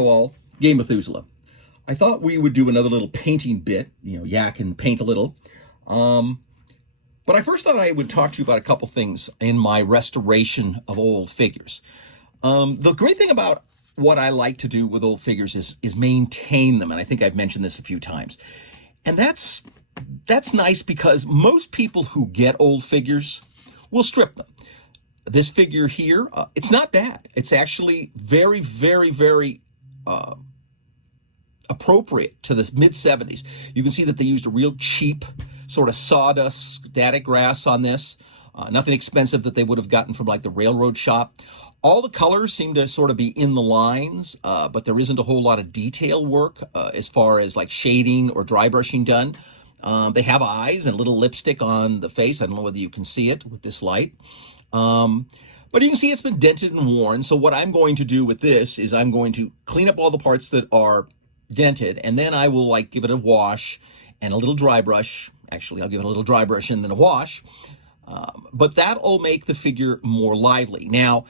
Hello all, Game Methuselah. I thought we would do another little painting bit, yak and paint a little. But I first thought I would talk to you about a couple things in my restoration of old figures. The great thing about what I like to do with old figures is maintain them, and I think I've mentioned this a few times. And that's nice because most people who get old figures will strip them. This figure here, it's not bad. It's actually very, very, very appropriate to the mid-70s. You can see that they used a real cheap sort of sawdust static grass on this. Nothing expensive that they would have gotten from like the railroad shop. All the colors seem to sort of be in the lines, but there isn't a whole lot of detail work as far as like shading or dry brushing done. They have eyes and a little lipstick on the face. I don't know whether you can see it with this light. But you can see it's been dented and worn. So what I'm going to do with this is I'm going to clean up all the parts that are dented, and then I will like give it a wash and a little dry brush. Actually, I'll give it a little dry brush and then a wash. But that'll make the figure more lively. Now,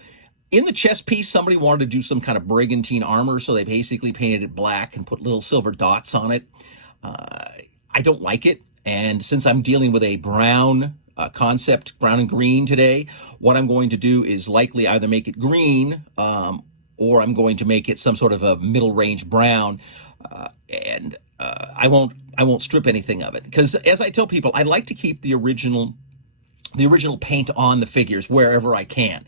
in the chest piece, somebody wanted to do some kind of brigantine armor, so they basically painted it black and put little silver dots on it. I don't like it, and since I'm dealing with a brown concept, brown and green today, what I'm going to do is likely either make it green or I'm going to make it some sort of a middle range brown, and I won't strip anything of it, because as I tell people, I like to keep the original paint on the figures wherever I can.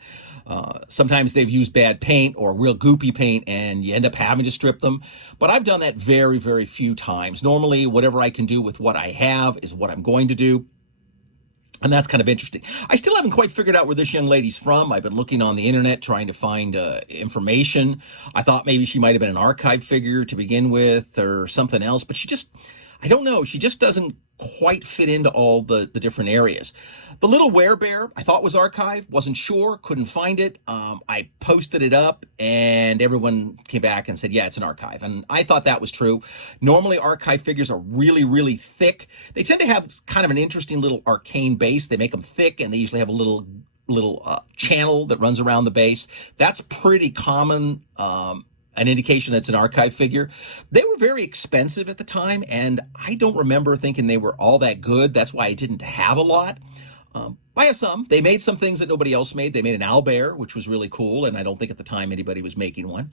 Sometimes they've used bad paint or real goopy paint and you end up having to strip them. But I've done that very, very few times. Normally, whatever I can do with what I have is what I'm going to do. And that's kind of interesting. I still haven't quite figured out where this young lady's from. I've been looking on the internet trying to find information. I thought maybe she might have been an archive figure to begin with or something else, but I don't know. She just doesn't quite fit into all the different areas. The little werebear I thought was archive, wasn't sure, couldn't find it. I posted it up and everyone came back and said, yeah, it's an archive. And I thought that was true. Normally archive figures are really, really thick. They tend to have kind of an interesting little arcane base. They make them thick and they usually have a little channel that runs around the base. That's pretty common. An indication that's an archive figure. They were very expensive at the time, and I don't remember thinking they were all that good. That's why I didn't have a lot. I have some. They made some things that nobody else made. They made an owlbear, which was really cool, and I don't think at the time anybody was making one.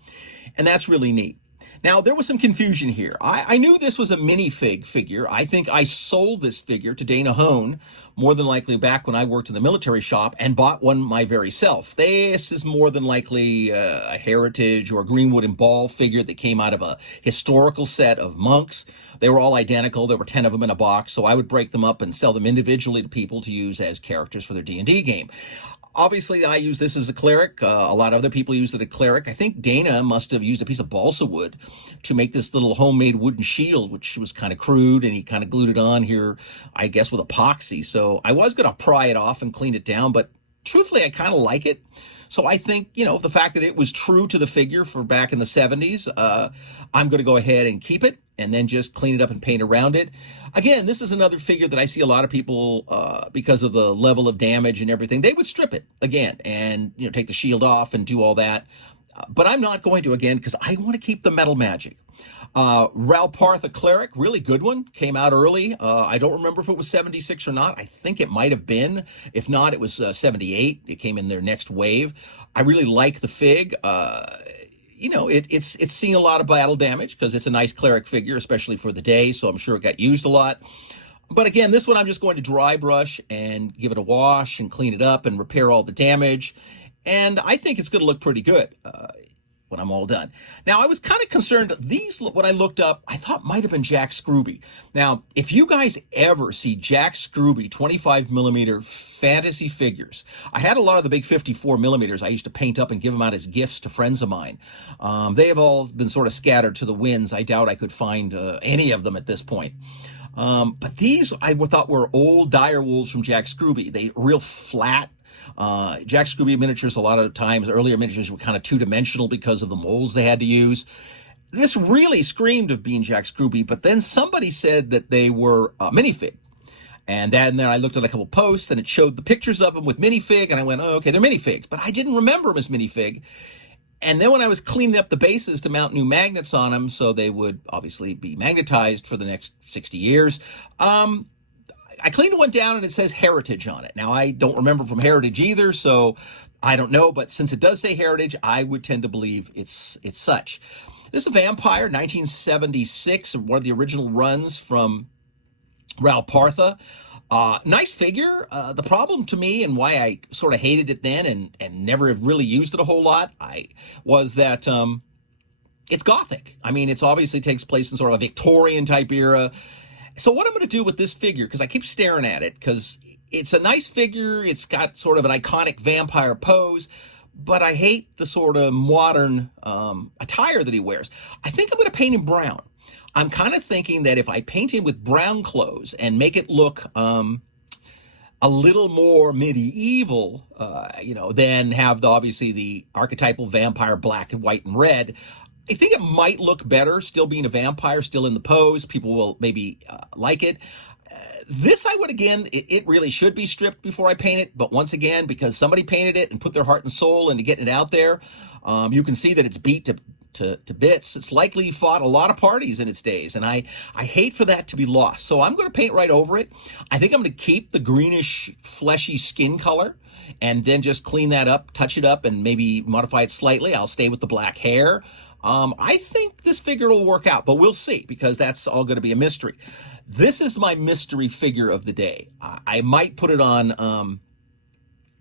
And that's really neat. Now, there was some confusion here. I knew this was a minifig figure. I think I sold this figure to Dana Hone, more than likely back when I worked in the military shop, and bought one my very self. This is more than likely a Heritage or Greenwood and Ball figure that came out of a historical set of monks. They were all identical. There were 10 of them in a box, so I would break them up and sell them individually to people to use as characters for their D&D game. Obviously, I use this as a cleric. A lot of other people use it as a cleric. I think Dana must have used a piece of balsa wood to make this little homemade wooden shield, which was kind of crude, and he kind of glued it on here, I guess, with epoxy. So I was going to pry it off and clean it down, but truthfully, I kind of like it. So I think, the fact that it was true to the figure for back in the 70s, I'm going to go ahead and keep it and then just clean it up and paint around it. Again, this is another figure that I see a lot of people, because of the level of damage and everything, they would strip it again and, take the shield off and do all that. But I'm not going to, again, because I want to keep the metal magic. Ralparth, a cleric, really good one, came out early. I don't remember if it was 76 or not. I think it might have been. If not, it was 78. It came in their next wave. I really like the fig. It's seen a lot of battle damage because it's a nice cleric figure, especially for the day, so I'm sure it got used a lot. But again, this one I'm just going to dry brush and give it a wash and clean it up and repair all the damage. And I think it's going to look pretty good when I'm all done. Now, I was kind of concerned. When I looked up, I thought might have been Jack Scrooby. Now, if you guys ever see Jack Scrooby 25 millimeter fantasy figures, I had a lot of the big 54 millimeters I used to paint up and give them out as gifts to friends of mine. They have all been sort of scattered to the winds. I doubt I could find any of them at this point. But these I thought were old dire wolves from Jack Scrooby. They real flat. Jack Scrooby miniatures, a lot of times, earlier miniatures were kind of two-dimensional because of the molds they had to use. This really screamed of being Jack Scrooby, but then somebody said that they were minifig. And then I looked at a couple posts, and it showed the pictures of them with minifig, and I went, oh, okay, they're minifigs. But I didn't remember them as minifig. And then when I was cleaning up the bases to mount new magnets on them, so they would obviously be magnetized for the next 60 years, I cleaned one down and it says Heritage on it. Now, I don't remember from Heritage either, so I don't know. But since it does say Heritage, I would tend to believe it's such. This is a Vampire, 1976, one of the original runs from Ral Partha. Nice figure. The problem to me, and why I sort of hated it then and never have really used it a whole lot, was that it's Gothic. I mean, it's obviously takes place in sort of a Victorian type era. So what I'm going to do with this figure, because I keep staring at it, because it's a nice figure, it's got sort of an iconic vampire pose, but I hate the sort of modern attire that he wears. I think I'm going to paint him brown. I'm kind of thinking that if I paint him with brown clothes and make it look a little more medieval, then have obviously the archetypal vampire black and white and red, I think it might look better, still being a vampire, still in the pose. People will maybe like it. This I would, again, it really should be stripped before I paint it. But once again, because somebody painted it and put their heart and soul into getting it out there, you can see that it's beat to bits. It's likely fought a lot of parties in its days, and I hate for that to be lost. So I'm going to paint right over it. I think I'm going to keep the greenish, fleshy skin color and then just clean that up, touch it up, and maybe modify it slightly. I'll stay with the black hair. I think this figure will work out, but we'll see, because that's all going to be a mystery. This is my mystery figure of the day. I might put it on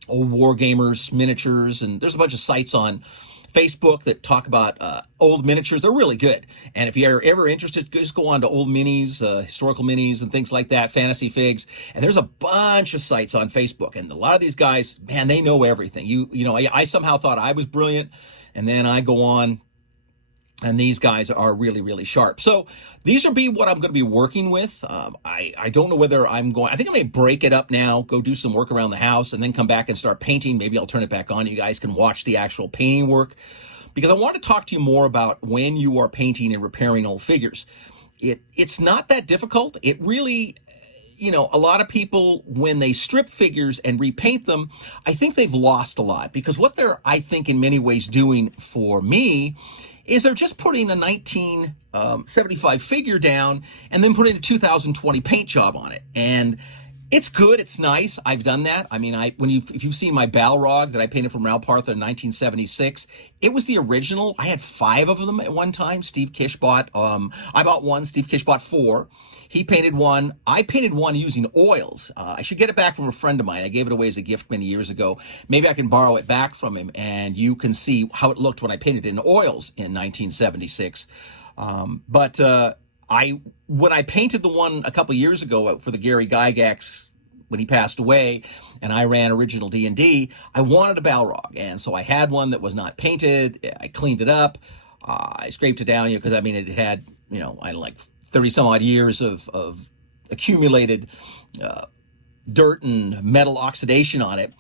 Old Wargamers miniatures, and there's a bunch of sites on Facebook that talk about old miniatures. They're really good. And if you're ever interested, just go on to old minis, historical minis and things like that, fantasy figs. And there's a bunch of sites on Facebook. And a lot of these guys, man, they know everything. I somehow thought I was brilliant. And then I go on, and these guys are really, really sharp. So these will be what I'm going to be working with. I don't know whether I think I'm going to break it up now, go do some work around the house, and then come back and start painting. Maybe I'll turn it back on. You guys can watch the actual painting work, because I want to talk to you more about when you are painting and repairing old figures. It's not that difficult. It really, a lot of people, when they strip figures and repaint them, I think they've lost a lot, because what they're, I think, in many ways doing for me is they're just putting a 1975 figure down and then putting a 2020 paint job on it. And it's good, it's nice. I've done that. I mean, if you've seen my Balrog that I painted from Ral Partha in 1976, it was the original. I had 5 of them at one time. Steve Kish bought, I bought 1, Steve Kish bought 4. He painted 1. I painted 1 using oils. I should get it back from a friend of mine. I gave it away as a gift many years ago. Maybe I can borrow it back from him, and you can see how it looked when I painted it in oils in 1976. When I painted the one a couple years ago for the Gary Gygax, when he passed away, and I ran original D&D, I wanted a Balrog, and so I had one that was not painted. I cleaned it up. I scraped it down, because it had, I like 30 some odd years of accumulated dirt and metal oxidation on it.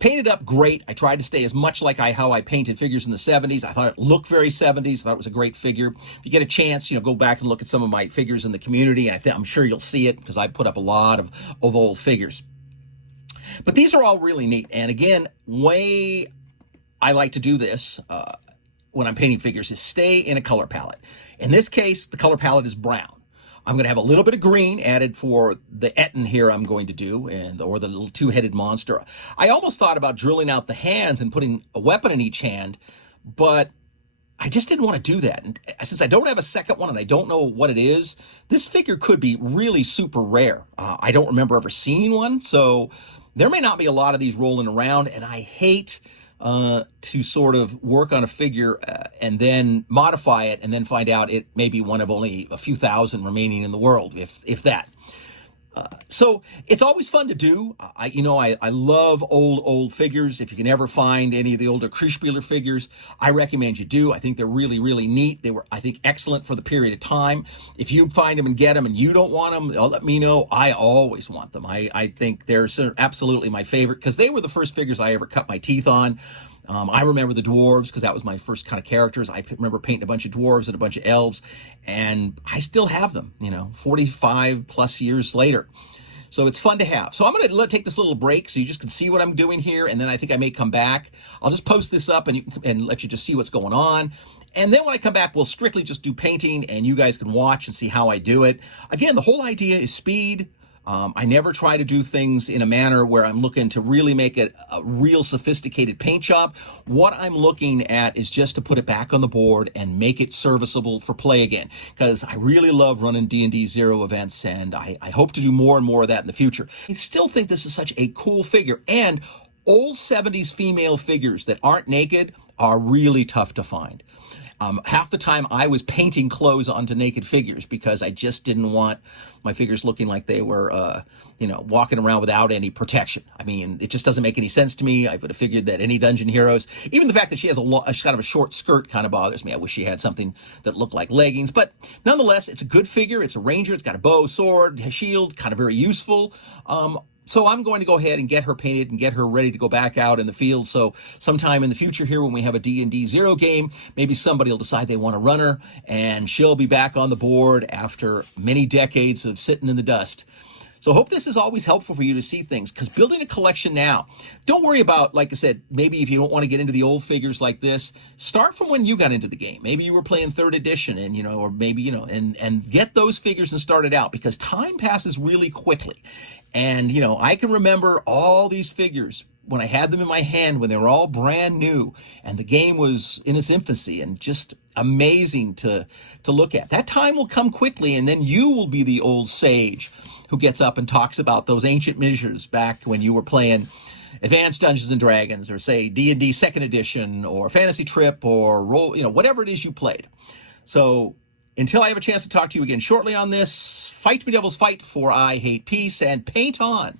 Painted up great. I tried to stay as much like how I painted figures in the 70s. I thought it looked very 70s. I thought it was a great figure. If you get a chance, go back and look at some of my figures in the community. I'm sure you'll see it, because I put up a lot of old figures. But these are all really neat. And again, way I like to do this when I'm painting figures is stay in a color palette. In this case, the color palette is brown. I'm going to have a little bit of green added for the Etten here I'm going to do, or the little 2-headed monster. I almost thought about drilling out the hands and putting a weapon in each hand, but I just didn't want to do that. And since I don't have a second one and I don't know what it is, this figure could be really super rare. I don't remember ever seeing one, so there may not be a lot of these rolling around, and I hate to sort of work on a figure and then modify it and then find out it may be one of only a few thousand remaining in the world, if that. So it's always fun to do. I love old figures. If you can ever find any of the older Kriegspieler figures, I recommend you do. I think they're really, really neat. They were, I think, excellent for the period of time. If you find them and get them and you don't want them, let me know. I always want them. I think they're absolutely my favorite, because they were the first figures I ever cut my teeth on. I remember the dwarves, because that was my first kind of characters. I remember painting a bunch of dwarves and a bunch of elves, and I still have them, 45 plus years later. So it's fun to have. So I'm going to take this little break so you just can see what I'm doing here, and then I think I may come back. I'll just post this up and let you just see what's going on. And then when I come back, we'll strictly just do painting, and you guys can watch and see how I do it. Again, the whole idea is speed. I never try to do things in a manner where I'm looking to really make it a real sophisticated paint job. What I'm looking at is just to put it back on the board and make it serviceable for play again, because I really love running D&D Zero events, and I hope to do more and more of that in the future. I still think this is such a cool figure, and old 70s female figures that aren't naked are really tough to find. Half the time I was painting clothes onto naked figures because I just didn't want my figures looking like they were, walking around without any protection. I mean, it just doesn't make any sense to me. I would have figured that any Dungeon Heroes, even the fact that she has kind of a short skirt kind of bothers me. I wish she had something that looked like leggings, but nonetheless, it's a good figure. It's a ranger. It's got a bow, sword, a shield, kind of very useful. So I'm going to go ahead and get her painted and get her ready to go back out in the field. So sometime in the future here, when we have a D&D Zero game, maybe somebody will decide they want to run her, and she'll be back on the board after many decades of sitting in the dust. So I hope this is always helpful for you to see things, because building a collection now, don't worry about, like I said, maybe if you don't want to get into the old figures like this, start from when you got into the game. Maybe you were playing 3rd edition and, or maybe, and get those figures and start it out, because time passes really quickly. And, I can remember all these figures when I had them in my hand when they were all brand new and the game was in its infancy and just amazing to look at. That time will come quickly, and then you will be the old sage who gets up and talks about those ancient measures back when you were playing Advanced Dungeons and Dragons, or say D&D 2nd edition, or Fantasy Trip, or roll, whatever it is you played. So until I have a chance to talk to you again shortly on this, fight me devils fight, for I hate peace, and paint on.